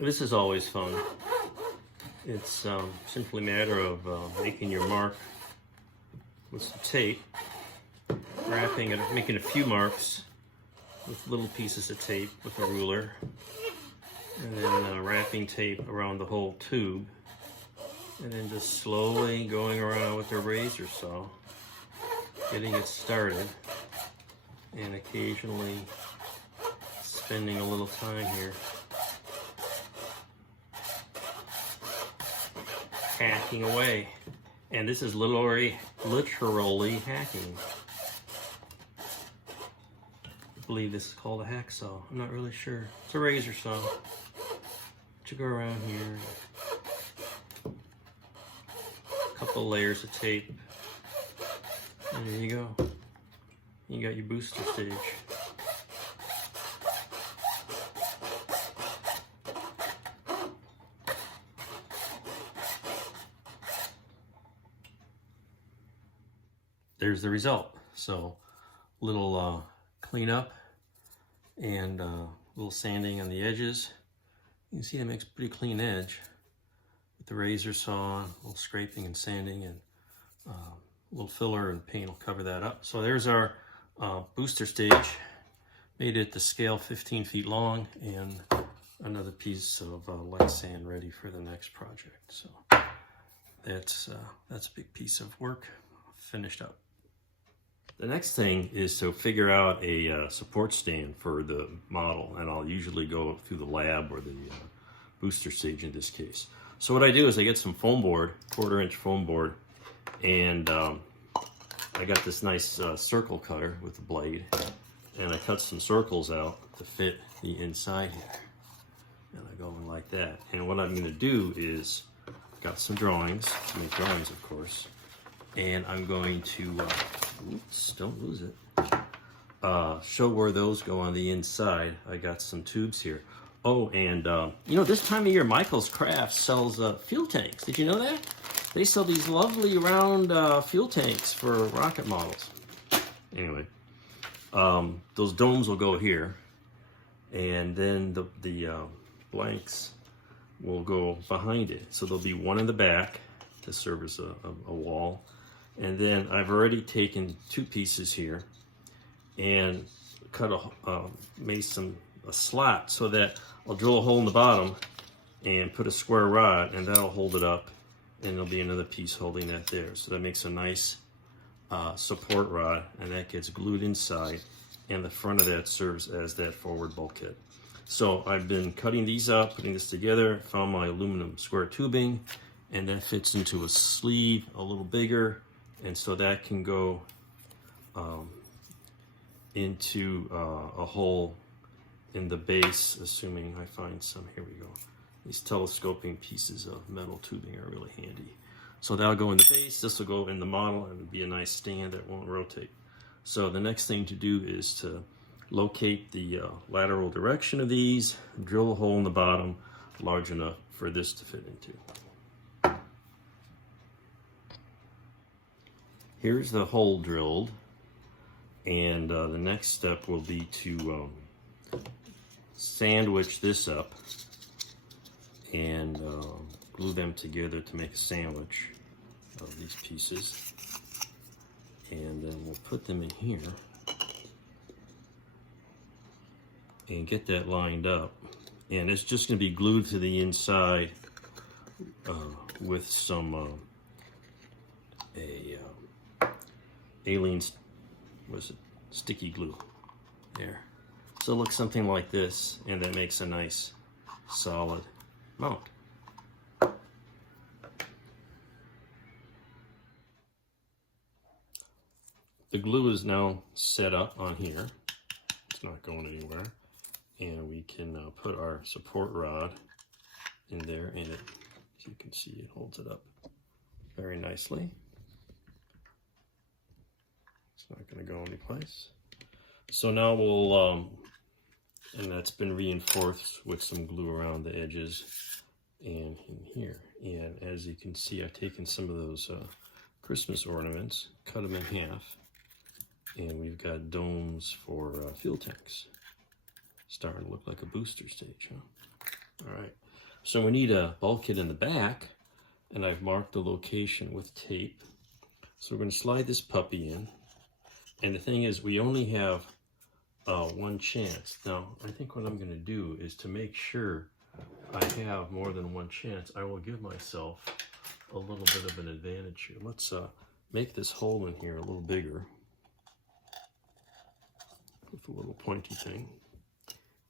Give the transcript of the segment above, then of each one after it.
This is always fun. It's simply a matter of making your mark with some tape, wrapping it, making a few marks with little pieces of tape with a ruler, and then wrapping tape around the whole tube, and then just slowly going around with the razor saw, getting it started, and occasionally spending a little time here hacking away. And this is literally hacking. I believe this is called a hacksaw. I'm not really sure. It's a razor saw. But you go around here, a couple layers of tape, and there you go. You got your booster stage. There's the result. So little cleanup and little sanding on the edges. You can see it makes a pretty clean edge with the razor saw, a little scraping and sanding, and a little filler and paint will cover that up. So there's our booster stage. Made it to scale 15 feet long, and another piece of Lexan ready for the next project. So that's a big piece of work finished up. The next thing is to figure out a support stand for the model, and I'll usually go through the lab or the booster stage in this case. So what I do is I get some foam board, 1/4-inch foam board, and I got this nice circle cutter with a blade, and I cut some circles out to fit the inside here. And I go in like that. And what I'm going to do is, got some drawings, to make drawings of course, and I'm going to, oops, don't lose it, show where those go on the inside. I got some tubes here. Oh, and you know, this time of year, Michael's Crafts sells fuel tanks. Did you know that? They sell these lovely round fuel tanks for rocket models. Anyway, those domes will go here, and then the blanks will go behind it. So there'll be one in the back to serve as a wall. And then I've already taken 2 pieces here and cut made a slot so that I'll drill a hole in the bottom and put a square rod, and that'll hold it up, and there'll be another piece holding that there. So that makes a nice support rod, and that gets glued inside, and the front of that serves as that forward bulkhead. So I've been cutting these up, putting this together, found my aluminum square tubing, and that fits into a sleeve a little bigger, and so that can go into a hole in the base, assuming I find some. Here we go. These telescoping pieces of metal tubing are really handy. So that'll go in the base, this will go in the model, and it'll be a nice stand that won't rotate. So the next thing to do is to locate the lateral direction of these, drill a hole in the bottom large enough for this to fit into. Here's the hole drilled, and the next step will be to sandwich this up and glue them together to make a sandwich of these pieces. And then we'll put them in here and get that lined up. And it's just going to be glued to the inside with some alien, sticky glue there. So it looks something like this, and that makes a nice solid mount. The glue is now set up on here. It's not going anywhere. And we can put our support rod in there, and it, as you can see, it holds it up very nicely. It's not going to go anyplace. So now we'll, and that's been reinforced with some glue around the edges and in here. And as you can see, I've taken some of those Christmas ornaments, cut them in half, and we've got domes for fuel tanks. Starting to look like a booster stage, huh? All right. So we need a bulkhead in the back, and I've marked the location with tape. So we're going to slide this puppy in. And the thing is, we only have one chance. Now, I think what I'm going to do is to make sure I have more than one chance, I will give myself a little bit of an advantage here. Let's make this hole in here a little bigger with a little pointy thing,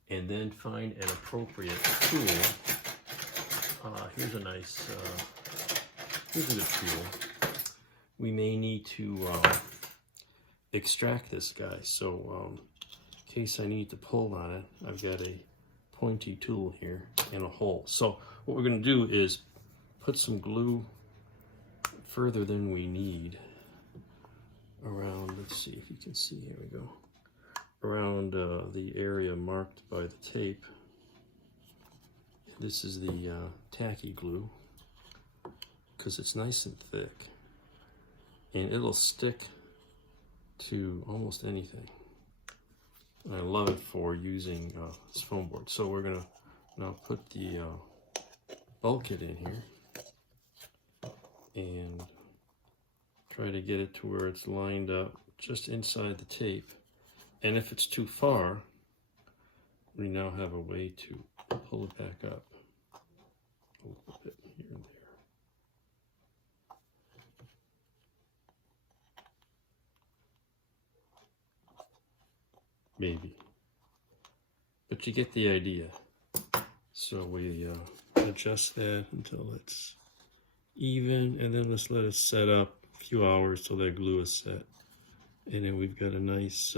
and then find an appropriate tool. Here's a nice, here's a good tool. We may need to extract this guy, so in case I need to pull on it, I've got a pointy tool here and a hole. So what we're going to do is put some glue further than we need around, let's see if you can see, here we go, around the area marked by the tape. This is the tacky glue, because it's nice and thick and it'll stick to almost anything. And I love it for using this foam board. So we're gonna now put the bulkhead in here and try to get it to where it's lined up just inside the tape. And if it's too far, we now have a way to pull it back up a little bit here and there. Maybe, but you get the idea. So we adjust that until it's even, and then let's let it set up a few hours till that glue is set, and then we've got a nice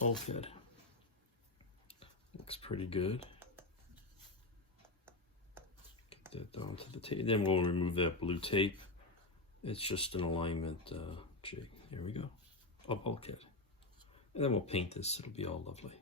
bulkhead. Looks pretty good. Get that down to the tape. Then we'll remove that blue tape. It's just an alignment jig. There we go, a bulkhead. And then we'll paint this, it'll be all lovely.